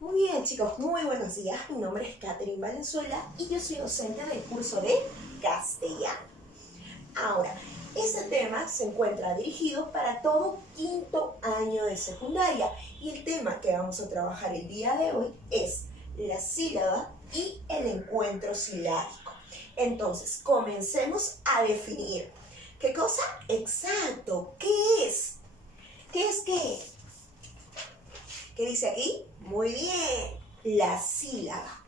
Muy bien, chicos, muy buenos días. Mi nombre es Catherine Valenzuela y yo soy docente del curso de castellano. Ahora, este tema se encuentra dirigido para todo quinto año de secundaria y el tema que vamos a trabajar el día de hoy es la sílaba y el encuentro silábico. Entonces, comencemos a definir. ¿Qué cosa? Exacto, ¿qué es? ¿Qué es qué? ¿Qué dice aquí? Muy bien, la sílaba.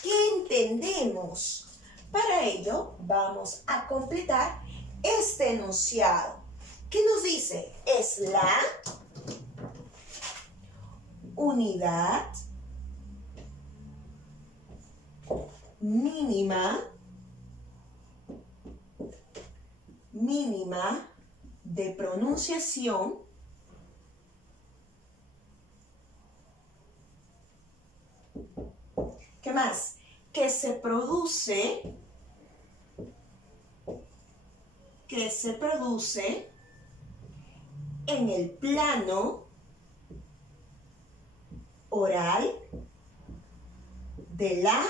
¿Qué entendemos? Para ello vamos a completar este enunciado. ¿Qué nos dice? Es la unidad mínima de pronunciación ¿qué más? Que se produce en el plano oral de la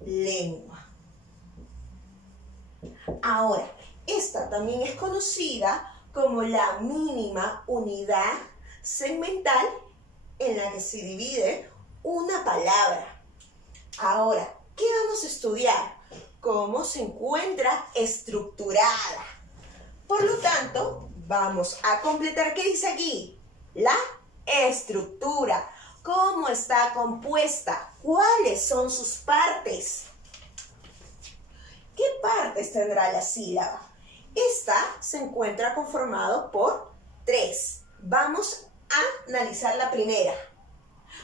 lengua. Ahora, esta también es conocida como la mínima unidad segmental en la que se divide una palabra. Ahora, ¿qué vamos a estudiar? Cómo se encuentra estructurada. Por lo tanto, vamos a completar, ¿qué dice aquí? La estructura. ¿Cómo está compuesta? ¿Cuáles son sus partes? ¿Qué partes tendrá la sílaba? Esta se encuentra conformado por 3. Vamos a analizar la primera.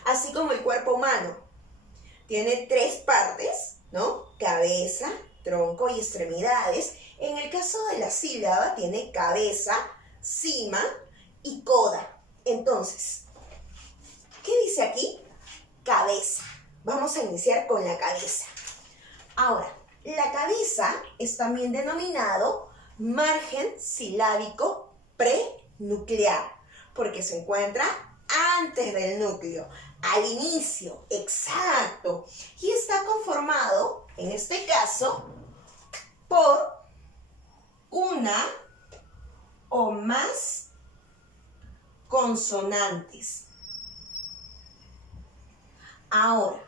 Así como el cuerpo humano tiene 3 partes, ¿no? Cabeza, tronco y extremidades. En el caso de la sílaba tiene cabeza, cima y coda. Entonces, ¿qué dice aquí? Cabeza. Vamos a iniciar con la cabeza. Ahora, la cabeza es también denominado margen silábico prenuclear, porque se encuentra antes del núcleo, al inicio, exacto. Y está conformado, en este caso, por una o más consonantes. Ahora,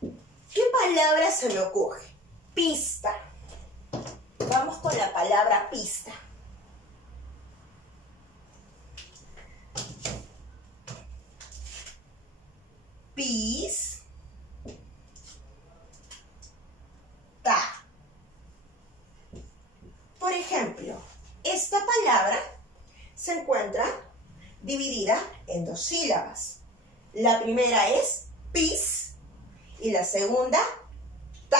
¿qué palabra se me ocurre? Pista. Vamos con la palabra pista. Pis, ta. Por ejemplo, esta palabra se encuentra dividida en 2 sílabas. La primera es pis y la segunda ta.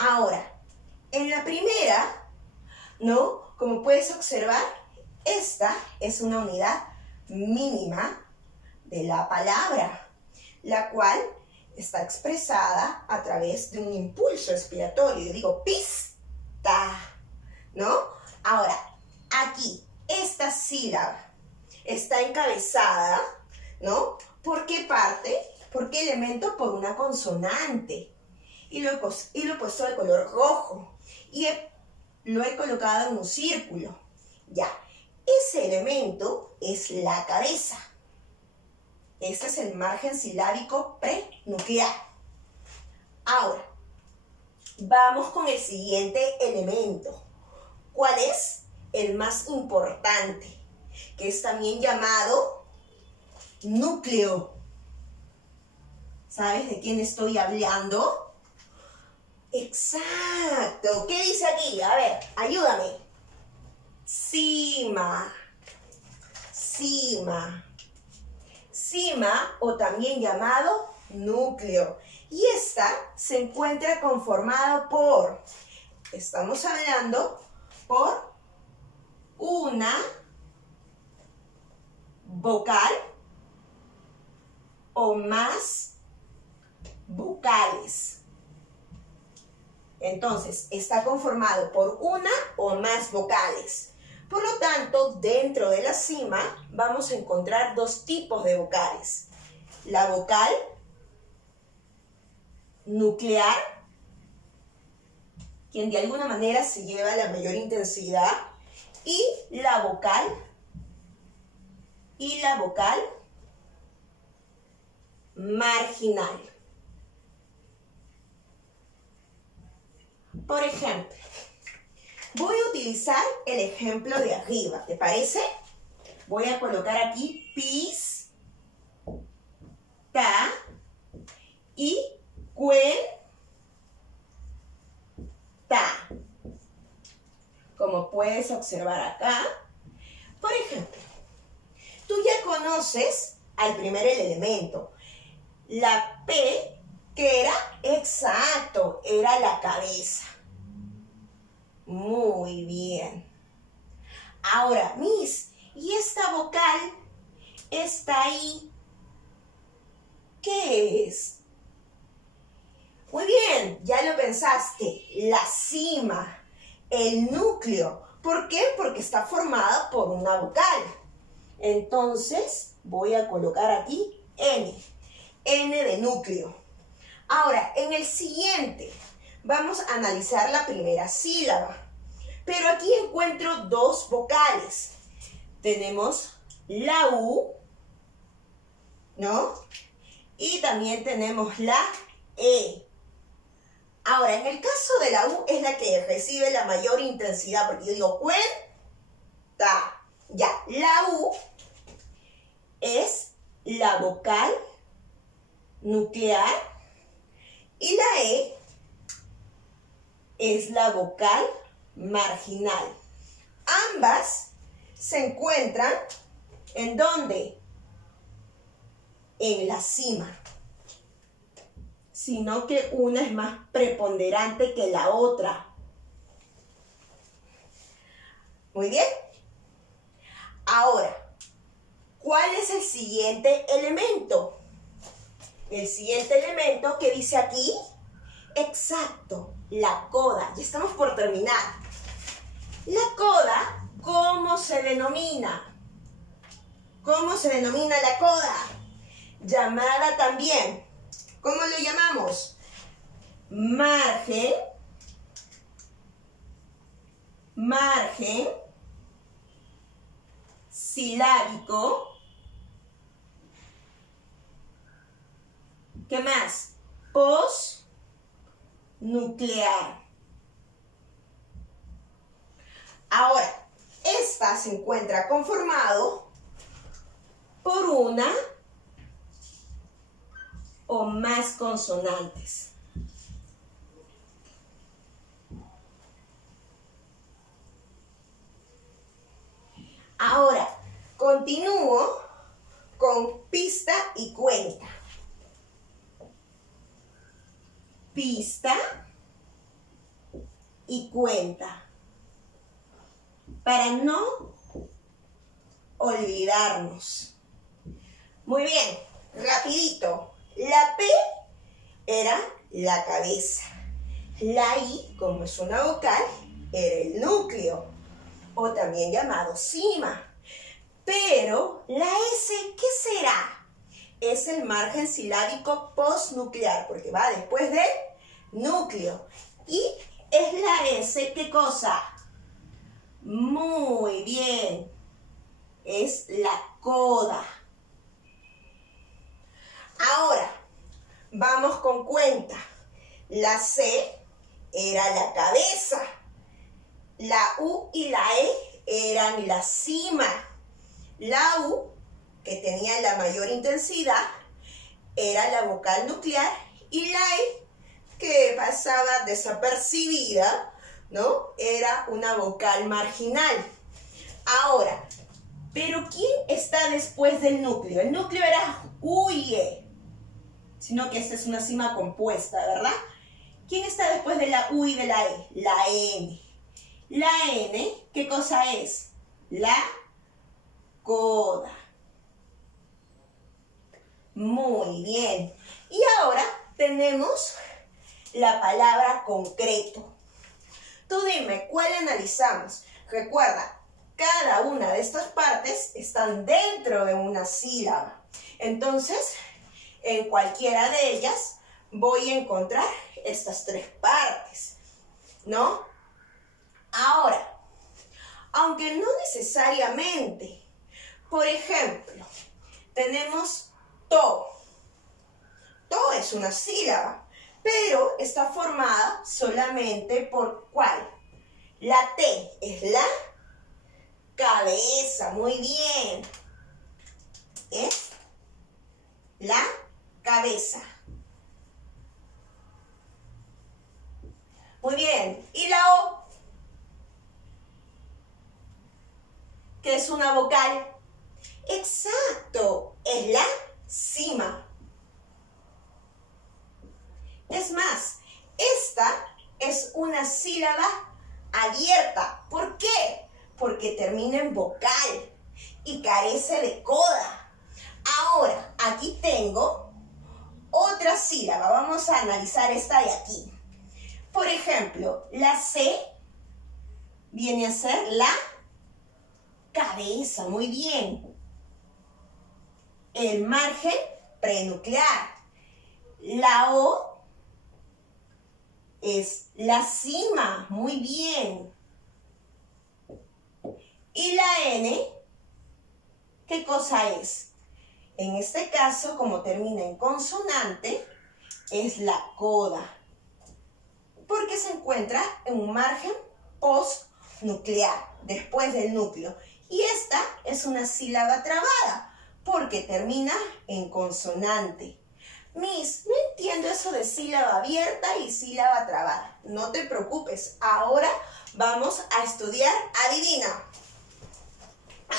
Ahora, en la primera, ¿no? Como puedes observar, esta es una unidad mínima de la palabra, la cual está expresada a través de un impulso expiratorio. Yo digo pista, ¿no? Ahora, aquí, esta sílaba está encabezada, ¿no? ¿Por qué parte? ¿Por qué elemento? Por una consonante. Y lo he puesto de color rojo. Y lo he colocado en un círculo. Ya, ese elemento es la cabeza. Este es el margen silábico prenuclear. Ahora, vamos con el siguiente elemento. ¿Cuál es? El más importante, que es también llamado núcleo. ¿Sabes de quién estoy hablando? Exacto. ¿Qué dice aquí? A ver, ayúdame. Cima. Cima. Cima, o también llamado núcleo. Y esta se encuentra conformado por, estamos hablando, por una vocal o más vocales. Entonces, está conformado por una o más vocales. Por lo tanto, dentro de la cima vamos a encontrar 2 tipos de vocales. la vocal nuclear, quien de alguna manera se lleva la mayor intensidad, y la vocal marginal. Por ejemplo, voy a utilizar el ejemplo de arriba, ¿te parece? Voy a colocar aquí pis, ta y cuen, ta. Como puedes observar acá, por ejemplo, tú ya conoces al primer elemento. La P, que era exacto, era la cabeza. Muy bien. Ahora, Miss, ¿y esta vocal está ahí? ¿Qué es? Muy bien, ya lo pensaste. La cima, el núcleo. ¿Por qué? Porque está formada por una vocal. Entonces, voy a colocar aquí N. N de núcleo. Ahora, en el siguiente, vamos a analizar la primera sílaba. Pero aquí encuentro dos vocales. Tenemos la U, ¿no? Y también tenemos la E. Ahora, en el caso de la U es la que recibe la mayor intensidad, porque yo digo cuenta. Ya, la U es la vocal nuclear y la E es la vocal marginal. Ambas se encuentran ¿en dónde? En la cima. Sino que una es más preponderante que la otra. Muy bien. Ahora, ¿cuál es el siguiente elemento? El siguiente elemento que dice aquí, exacto, la coda. Ya estamos por terminar. La coda, ¿cómo se denomina? ¿Cómo se denomina la coda? Llamada también, ¿cómo lo llamamos? Margen silábico. ¿Qué más? Postnuclear. Ahora, esta se encuentra conformado por una o más consonantes. Ahora, continúo con pista y cuenta. Pista y cuenta. Para no olvidarnos. Muy bien, rapidito. La P era la cabeza. La I, como es una vocal, era el núcleo, o también llamado cima. Pero la S, ¿qué será? Es el margen silábico postnuclear, porque va después del núcleo. Y es la S, ¿qué cosa? Muy bien. Es la coda. Ahora, vamos con cuenta. La C era la cabeza. La U y la E eran la cima. La U, que tenía la mayor intensidad, era la vocal nuclear, y la E, que pasaba desapercibida, ¿no? Era una vocal marginal. Ahora, ¿pero quién está después del núcleo? El núcleo era U y E, sino que esta es una cima compuesta, ¿verdad? ¿Quién está después de la U y de la E? La N. La N, ¿qué cosa es? La coda. Muy bien. Y ahora tenemos la palabra concreto. Tú dime, ¿cuál analizamos? Recuerda, cada una de estas partes están dentro de una sílaba. Entonces, En cualquiera de ellas voy a encontrar estas tres partes, ¿no? Ahora, aunque no necesariamente, por ejemplo, tenemos to. To es una sílaba, pero está formada solamente por ¿cuál? La T es la cabeza, muy bien. Es la cabeza. Muy bien. ¿Y la O? ¿Qué es una vocal? Exacto, es la cima. Es más, esta es una sílaba abierta. ¿Por qué? Porque termina en vocal y carece de coda. Ahora, aquí tengo otra sílaba. Vamos a analizar esta de aquí. Por ejemplo, la C viene a ser la cabeza. Muy bien. El margen prenuclear. La O es la cima. Muy bien. Y la N, ¿qué cosa es? En este caso, como termina en consonante, es la coda, porque se encuentra en un margen postnuclear, después del núcleo. Y esta es una sílaba trabada, porque termina en consonante. Miss, no entiendo eso de sílaba abierta y sílaba trabada. No te preocupes, ahora vamos a estudiar, adivina.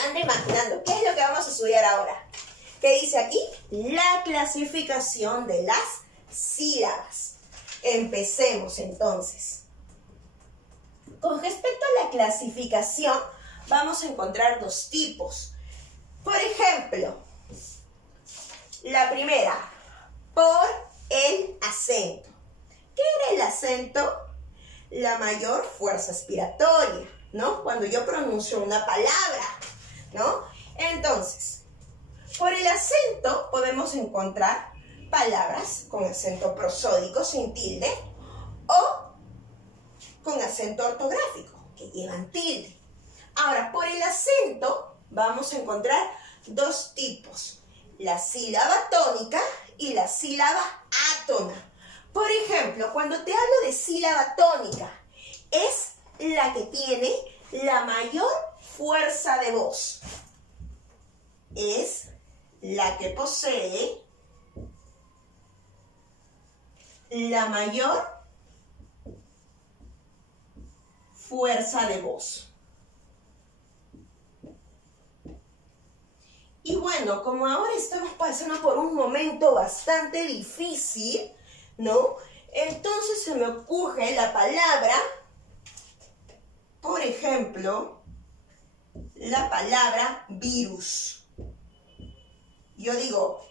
Anda imaginando, ¿qué es lo que vamos a estudiar ahora? ¿Qué dice aquí? La clasificación de las sílabas. Empecemos entonces. Con respecto a la clasificación, vamos a encontrar dos tipos. Por ejemplo, la primera, por el acento. ¿Qué era el acento? La mayor fuerza aspiratoria, ¿no? Cuando yo pronuncio una palabra, ¿no? Entonces, por el acento podemos encontrar palabras con acento prosódico sin tilde o con acento ortográfico que llevan tilde. Ahora, por el acento vamos a encontrar dos tipos, la sílaba tónica y la sílaba átona. Por ejemplo, cuando te hablo de sílaba tónica, es la que tiene la mayor fuerza de voz. Es la que posee la mayor fuerza de voz. Y bueno, como ahora estamos pasando por un momento bastante difícil, ¿no? Entonces se me ocurre la palabra, por ejemplo, la palabra virus. Yo digo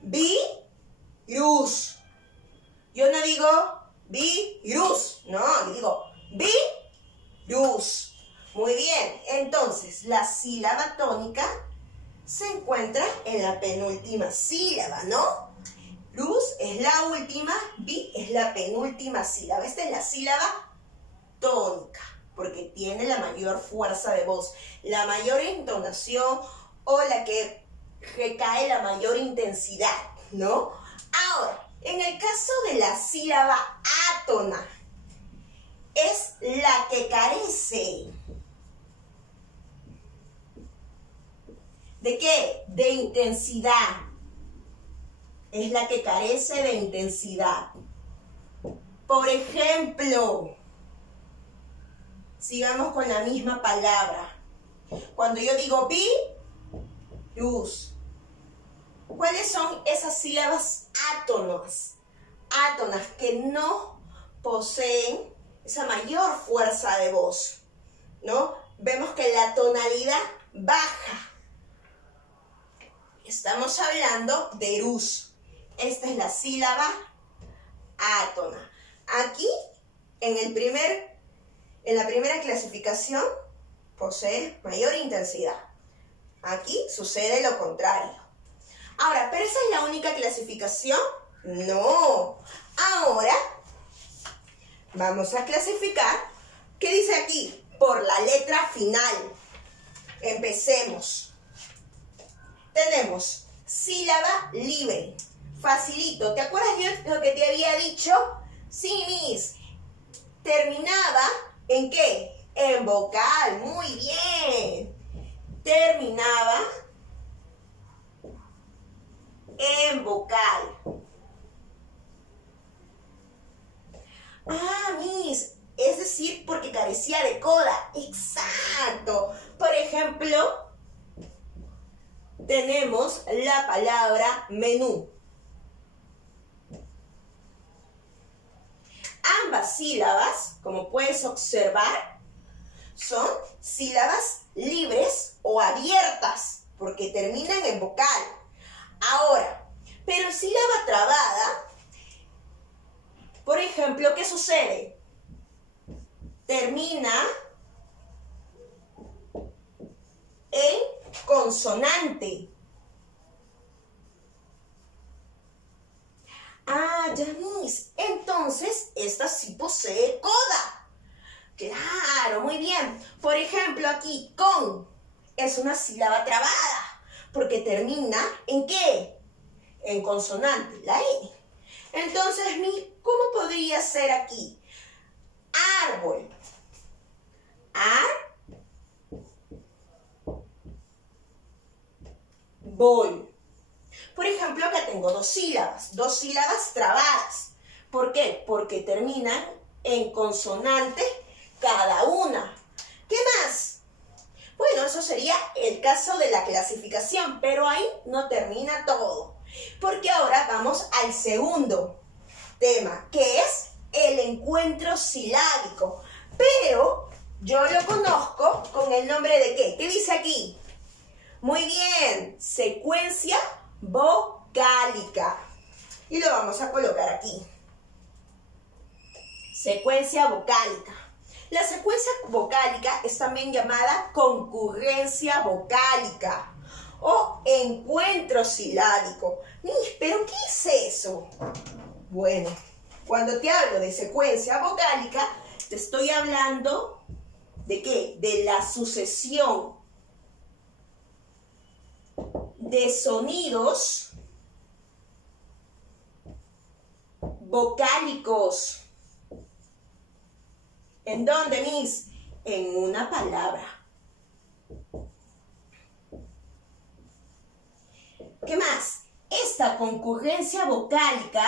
virus. Yo no digo virus, no, yo digo virus. Muy bien, entonces la sílaba tónica se encuentra en la penúltima sílaba, ¿no? Luz es la última, vi es la penúltima sílaba. Esta es la sílaba tónica, porque tiene la mayor fuerza de voz, la mayor entonación o la que recae la mayor intensidad, ¿no? Ahora, en el caso de la sílaba átona, es la que carece. ¿De qué? De intensidad. Es la que carece de intensidad. Por ejemplo, sigamos con la misma palabra. Cuando yo digo virus, ¿cuáles son esas sílabas átonas? Átonas que no poseen esa mayor fuerza de voz, ¿no? Vemos que la tonalidad baja. Estamos hablando de rus. Esta es la sílaba átona. Aquí, en la primera clasificación, posee mayor intensidad. Aquí sucede lo contrario. Ahora, pero esa es la única clasificación? No. Ahora vamos a clasificar. ¿Qué dice aquí? Por la letra final. Empecemos. Tenemos sílaba libre. Facilito. ¿Te acuerdas yo lo que te había dicho? Sí, Miss. Terminaba ¿en qué? En vocal. Muy bien. Terminaba en vocal. Ah, Miss, es decir, porque carecía de coda. Exacto. Por ejemplo, tenemos la palabra menú. Ambas sílabas, como puedes observar, son sílabas libres o abiertas, porque terminan en vocal. Ahora, pero en sílaba trabada, por ejemplo, ¿qué sucede? Termina en consonante. Ah, ya, Miss. Entonces, esta sí posee coda. Claro, muy bien. Por ejemplo, aquí, con es una sílaba trabada, porque termina ¿en qué? En consonante, la E. Entonces, Miss, ¿cómo podría ser aquí? Árbol. Árbol. Por ejemplo, acá tengo dos sílabas trabadas. ¿Por qué? Porque terminan en consonante cada una. ¿Qué más? Bueno, eso sería el caso de la clasificación, pero ahí no termina todo. Porque ahora vamos al segundo tema, que es el encuentro silábico. Pero yo lo conozco con el nombre de ¿qué? ¿Qué dice aquí? Muy bien, secuencia vocálica. Y lo vamos a colocar aquí. Secuencia vocálica. La secuencia vocálica es también llamada concurrencia vocálica o encuentro silábico. ¿Pero qué es eso? Bueno, cuando te hablo de secuencia vocálica, te estoy hablando ¿de qué? De la sucesión de sonidos vocálicos. ¿En dónde, Miss? En una palabra. ¿Qué más? Esta concurrencia vocálica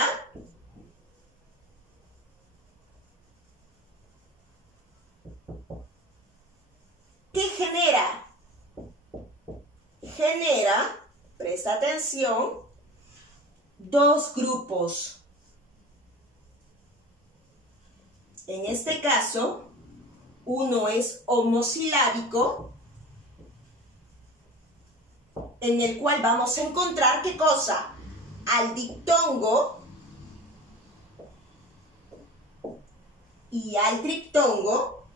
¿qué genera? Genera, presta atención, dos grupos. En este caso, uno es homosilábico, en el cual vamos a encontrar, ¿qué cosa? Al diptongo y al triptongo.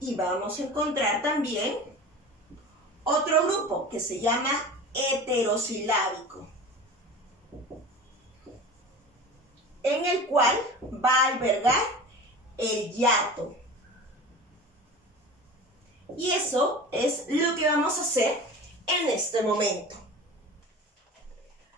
Y vamos a encontrar también otro grupo que se llama heterosilábico, en el cual va a albergar el hiato. Y eso es lo que vamos a hacer en este momento.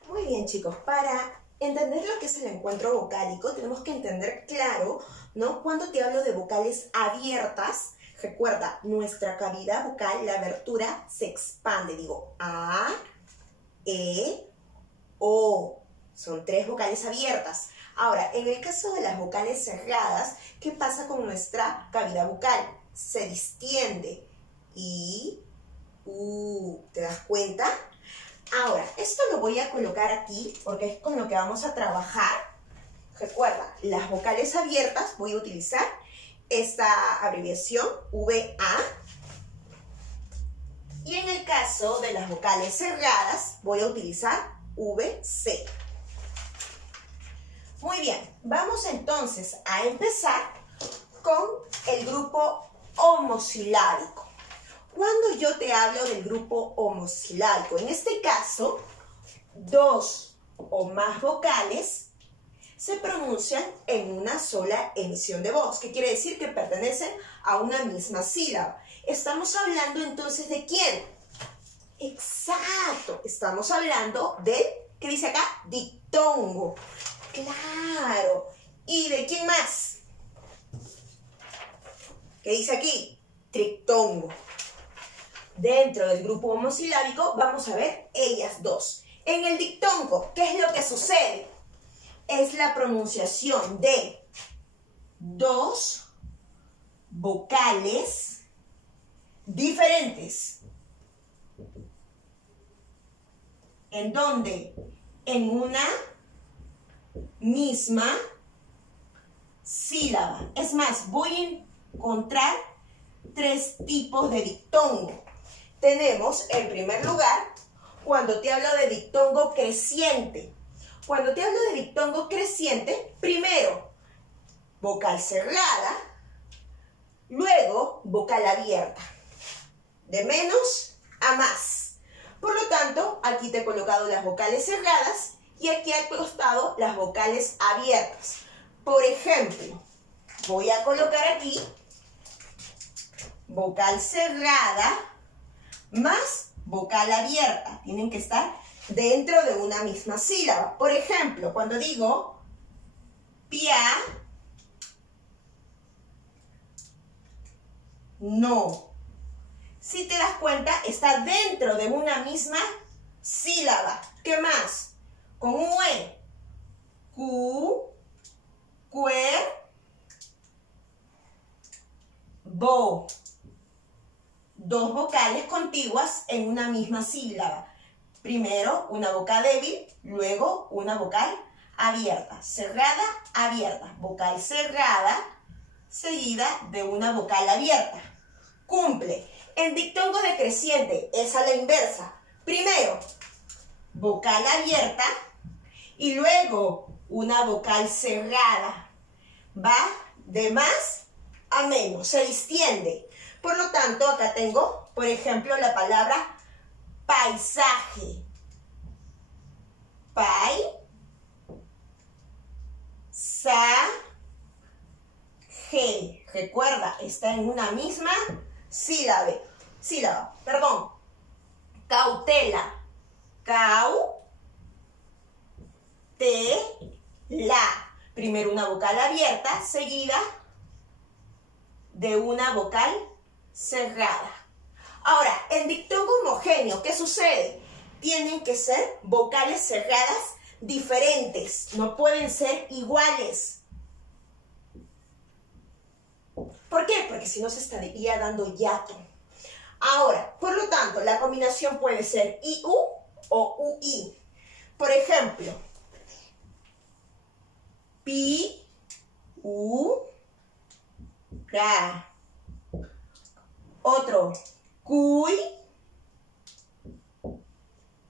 Muy bien, chicos, para entender lo que es el encuentro vocálico, tenemos que entender claro, ¿no? Cuando te hablo de vocales abiertas, recuerda, nuestra cavidad vocal, la abertura se expande. Digo, A, E, O. Son tres vocales abiertas. Ahora, en el caso de las vocales cerradas, ¿qué pasa con nuestra cavidad vocal? Se distiende. I, U. ¿Te das cuenta? Ahora, esto lo voy a colocar aquí porque es con lo que vamos a trabajar. Recuerda, las vocales abiertas voy a utilizar esta abreviación VA. Y en el caso de las vocales cerradas voy a utilizar VC. Muy bien, vamos entonces a empezar con el grupo homosilábico. Cuando yo te hablo del grupo homosilábico, en este caso, dos o más vocales se pronuncian en una sola emisión de voz. ¿Qué quiere decir? Que pertenecen a una misma sílaba. Estamos hablando entonces ¿de quién? Exacto, estamos hablando del, ¿qué dice acá? Dictongo. Claro. ¿Y de quién más? ¿Qué dice aquí? Triptongo. Dentro del grupo homosilábico vamos a ver ellas dos. En el dictongo, ¿qué es lo que sucede? Es la pronunciación de dos vocales diferentes. ¿En dónde? En una misma sílaba. Es más, voy a encontrar tres tipos de dictongo. Tenemos, en primer lugar, cuando te hablo de dictongo creciente. Cuando te hablo de dictongo creciente, primero, vocal cerrada, luego, vocal abierta. De menos a más. Por lo tanto, aquí te he colocado las vocales cerradas y aquí al costado las vocales abiertas. Por ejemplo, voy a colocar aquí vocal cerrada más vocal abierta. Tienen que estar dentro de una misma sílaba. Por ejemplo, cuando digo pia, no. Si te das cuenta, está dentro de una misma sílaba. ¿Qué más? Con un E. Cu, cuer, bo. Dos vocales contiguas en una misma sílaba. Primero una vocal débil, luego una vocal abierta. Cerrada, abierta. Vocal cerrada, seguida de una vocal abierta. Cumple. En dictongo decreciente es a la inversa. Primero, vocal abierta y luego una vocal cerrada. Va de más a menos, se distiende. Por lo tanto, acá tengo, por ejemplo, la palabra paisaje. Ge. Recuerda, está en una misma sílaba. Cautela. Primero una vocal abierta, seguida de una vocal cerrada. Ahora, en dictongo homogéneo, ¿qué sucede? Tienen que ser vocales cerradas diferentes, no pueden ser iguales. ¿Por qué? Porque si no se estaría dando hiato. Ahora, por lo tanto, la combinación puede ser IU o UI. Por ejemplo, pi, u, ra. Otro, cuy,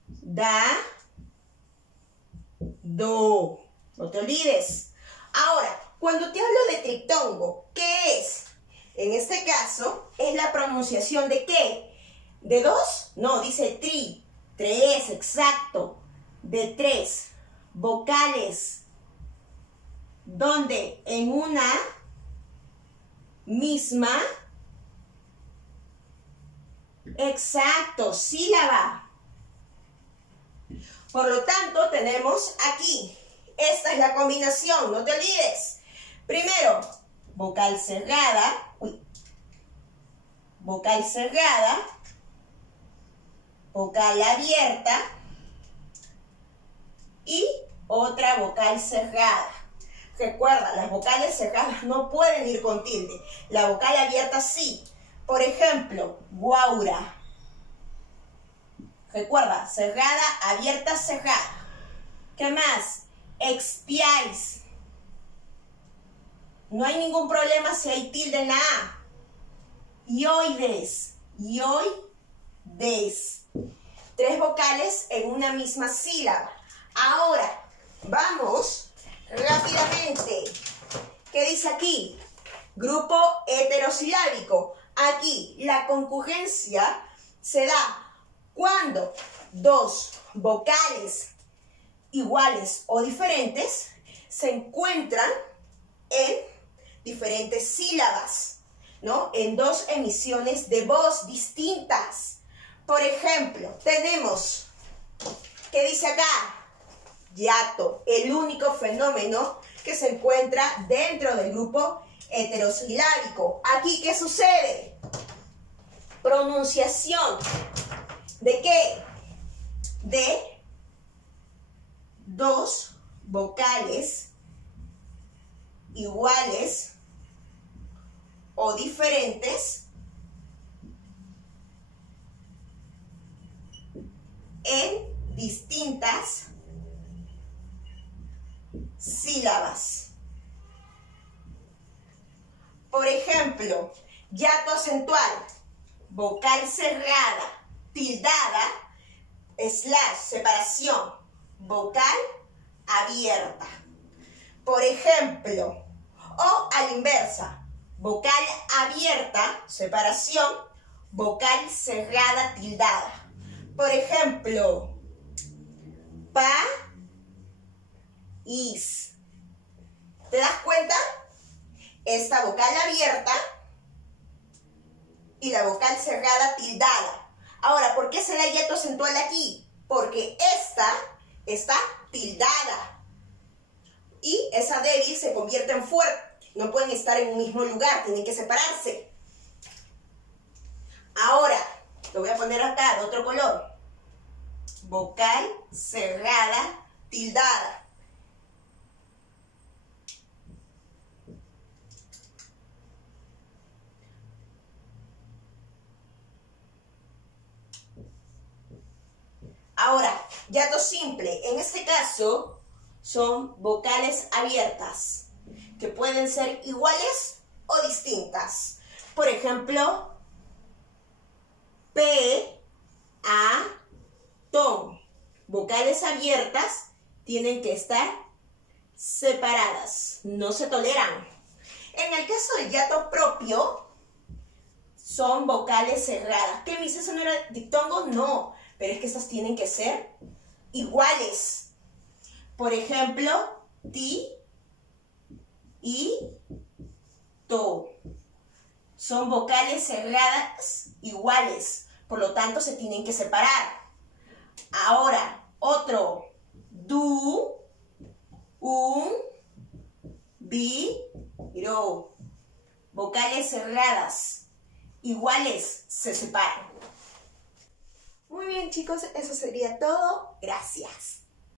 da, do. No te olvides. Ahora, cuando te hablo de triptongo, ¿qué es? En este caso, es la pronunciación de ¿qué? ¿De dos? No, dice tri. Tres, exacto. De tres vocales. Donde en una misma, exacto, sílaba. Por lo tanto, tenemos aquí. Esta es la combinación, no te olvides. Primero, vocal cerrada. Vocal cerrada. Vocal abierta. Y otra vocal cerrada. Recuerda, las vocales cerradas no pueden ir con tilde. La vocal abierta sí. Por ejemplo, guaura. Recuerda, cerrada, abierta, cerrada. ¿Qué más? Expiáis. No hay ningún problema si hay tilde en la A. Ioides. Ioides. Tres vocales en una misma sílaba. Ahora, vamos rápidamente. ¿Qué dice aquí? Grupo heterosilábico. Aquí la concurrencia se da cuando dos vocales iguales o diferentes se encuentran en diferentes sílabas, ¿no? En dos emisiones de voz distintas. Por ejemplo, tenemos, ¿qué dice acá? Hiato, el único fenómeno que se encuentra dentro del grupo heterosilábico. Aquí, ¿qué sucede? Pronunciación. ¿De qué? De dos vocales iguales o diferentes en distintas sílabas. Por ejemplo, hiato acentual, vocal cerrada, tildada, slash, separación, vocal abierta. Por ejemplo, o a la inversa, vocal abierta, separación, vocal cerrada, tildada. Por ejemplo, país. ¿Te das cuenta? Esta vocal abierta y la vocal cerrada, tildada. Ahora, ¿por qué se da hiato acentual aquí? Porque esta está tildada y esa débil se convierte en fuerte. No pueden estar en un mismo lugar, tienen que separarse. Ahora, lo voy a poner acá de otro color. Vocal cerrada, tildada. Ahora, hiato simple. En este caso, son vocales abiertas, que pueden ser iguales o distintas. Por ejemplo, P, A, ton. Vocales abiertas tienen que estar separadas, no se toleran. En el caso del hiato propio, son vocales cerradas. ¿Qué me dice? ¿Eso no era diptongo? No, pero es que estas tienen que ser iguales. Por ejemplo, ti y to. Son vocales cerradas iguales, por lo tanto se tienen que separar. Ahora, otro. Du, un, bi, ro. Vocales cerradas iguales se separan. Muy bien, chicos, eso sería todo. Gracias.